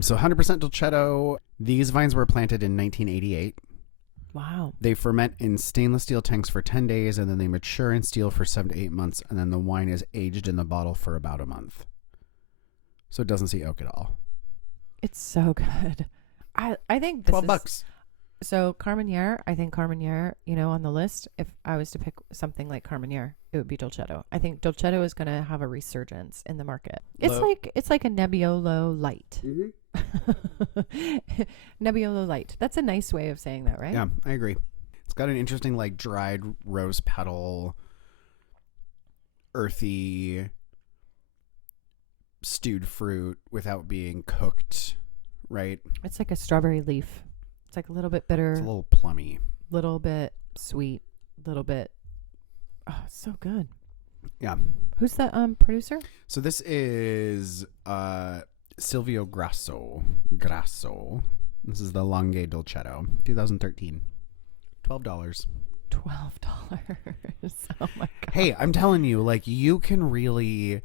So 100% Dolcetto. These vines were planted in 1988. Wow. They ferment in stainless steel tanks for 10 days, and then they mature in steel for 7 to 8 months, and then the wine is aged in the bottle for about a month. So it doesn't see oak at all. It's so good. I think this $12. So Carmenere, I think Carmenere, you know, on the list, if I was to pick something like Carmenere, it would be Dolcetto. I think Dolcetto is going to have a resurgence in the market. It's like a Nebbiolo light. Nebbiolo light. That's a nice way of saying that, right? Yeah, I agree. It's got an interesting, like, dried rose petal, earthy, stewed fruit without being cooked, right? It's like a strawberry leaf. It's like a little bit bitter, It's a little plummy. little bit sweet, little bit. Oh, it's so good. Yeah. Who's the producer? So this is Silvio Grasso. This is the Langhe Dolcetto, 2013. $12. $12. Oh my god. Hey, I'm telling you, like, you can really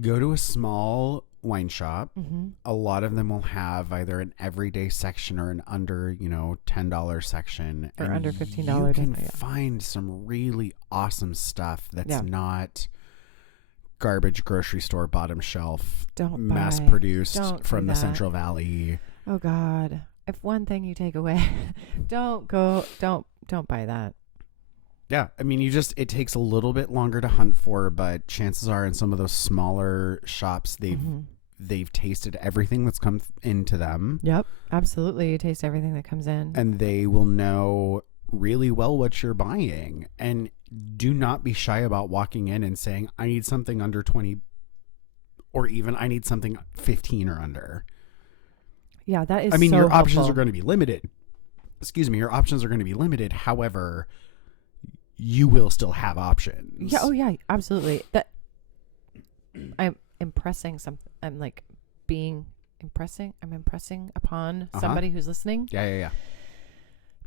go to a small wine shop. Mm-hmm. A lot of them will have either an everyday section or an under, $10 section. Or and under $15, You can definitely, yeah. find some really awesome stuff that's Yeah. not garbage grocery store bottom shelf, Don't mass buy. produced Don't from do the that. Central Valley. Oh God. If one thing you take away, don't buy that. Yeah, I mean, it takes a little bit longer to hunt for, but chances are in some of those smaller shops, they've tasted everything that's come into them. Yep. Absolutely. You taste everything that comes in. And they will know really well what you're buying. And do not be shy about walking in and saying, I need something under 20, or even I need something 15 or under. Yeah, that is your so options helpful. are going to be limited. Your options are going to be limited. However, you will still have options. Yeah. Oh yeah. Absolutely. That I'm impressing something. I'm like impressing upon somebody who's listening. Yeah.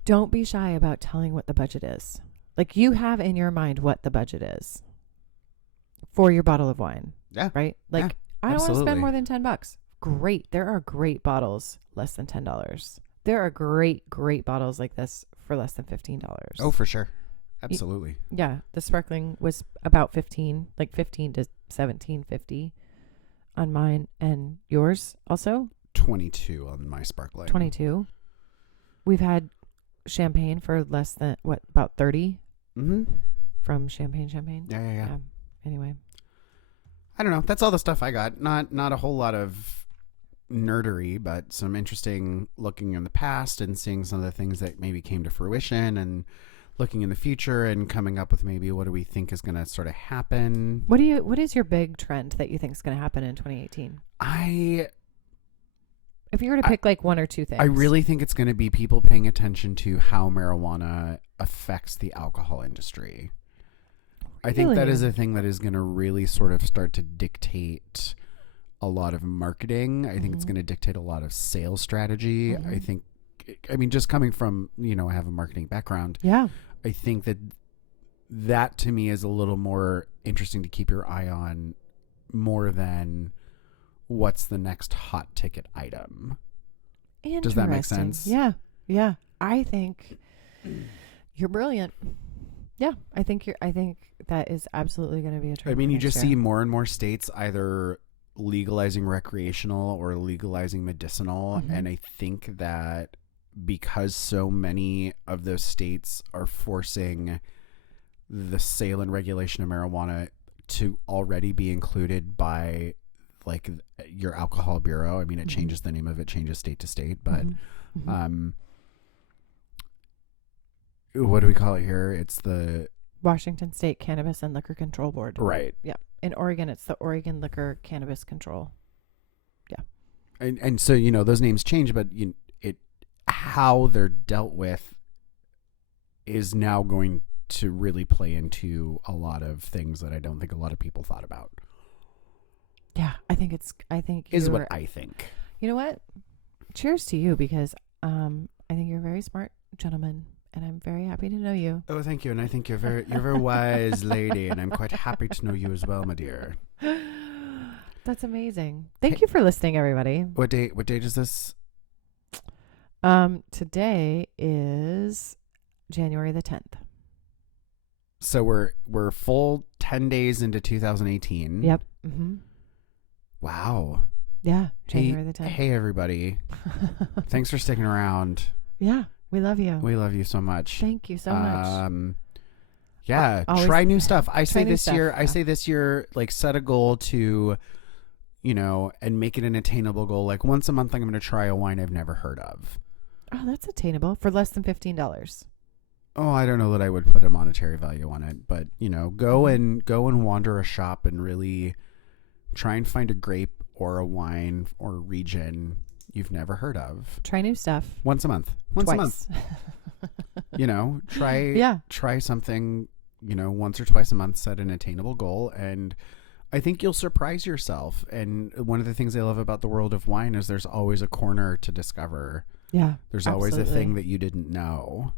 Don't be shy about telling what the budget is. Like you have in your mind what the budget is for your bottle of wine. Yeah. Right? Like Yeah, I don't want to absolutely. spend more than $10. Great. There are great bottles less than $10. There are great bottles like this for less than $15. Oh, for sure. Absolutely. Yeah. The sparkling was about 15, like 15 to 17.50 on mine, and yours also 22 on my sparkling. 22. We've had champagne for less than about 30 Mm-hmm. from champagne. Yeah. Anyway, I don't know. That's all the stuff I got. Not a whole lot of nerdery, but some interesting looking in the past and seeing some of the things that maybe came to fruition, and looking in the future and coming up with maybe what do we think is going to sort of happen. what is your big trend that you think is going to happen in 2018? If you were to pick like one or two things. I really think it's going to be people paying attention to how marijuana affects the alcohol industry. I think that is a thing that is going to really sort of start to dictate a lot of marketing. I think it's going to dictate a lot of sales strategy. I mean, just coming from, I have a marketing background. Yeah. I think that to me is a little more interesting to keep your eye on, more than what's the next hot ticket item. Does that make sense? Yeah. Yeah. I think you're brilliant. Yeah. I think that is absolutely going to be a trend. I mean, you just see more and more states either legalizing recreational or legalizing medicinal. And I think that because so many of those states are forcing the sale and regulation of marijuana to already be included by like your alcohol bureau. I mean, it changes the name of it, changes state to state, but what do we call it here? It's the Washington State Cannabis and Liquor Control Board. Right. Yeah. In Oregon, it's the Oregon Liquor Cannabis Control. Yeah. And so, those names change, but how they're dealt with is now going to really play into a lot of things that I don't think a lot of people thought about. Yeah, I think what I think. You know what? Cheers to you, because I think you're a very smart gentleman, and I'm very happy to know you. Oh, thank you, and I think you're a very wise lady, and I'm quite happy to know you as well, my dear. That's amazing. Thank you for listening, everybody. What date is this? Today is January the 10th. So we're full 10 days into 2018. Yep. Mm-hmm. Wow. Yeah, January the 10th. Hey, everybody. Thanks for sticking around. Yeah, we love you. We love you so much. Thank you so much. Yeah, try new stuff. I say this year, like, set a goal to, and make it an attainable goal. Like, once a month, I'm going to try a wine I've never heard of. Oh, that's attainable for less than $15. Oh, I don't know that I would put a monetary value on it, but go and wander a shop and really try and find a grape or a wine or a region you've never heard of. Try new stuff. Once a month. Twice. Try something, once or twice a month, set an attainable goal, and I think you'll surprise yourself. And one of the things I love about the world of wine is there's always a corner to discover. Yeah. There's always a thing that you didn't know.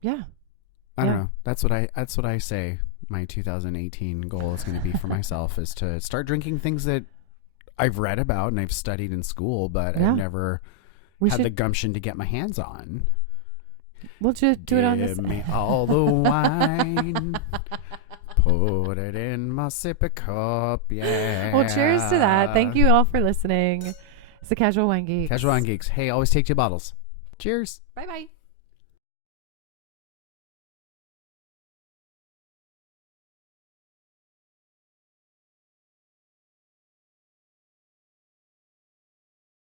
Yeah. I don't know. That's what I say. My 2018 goal is going to be for myself is to start drinking things that I've read about and I've studied in school, but I've never had the gumption to get my hands on. We'll just do it on this. Give me all the wine. Put it in my sippy cup. Yeah. Well, cheers to that. Thank you all for listening. It's the Casual Wine Geeks. Casual Wine Geeks. Hey, always take 2 bottles. Cheers. Bye-bye.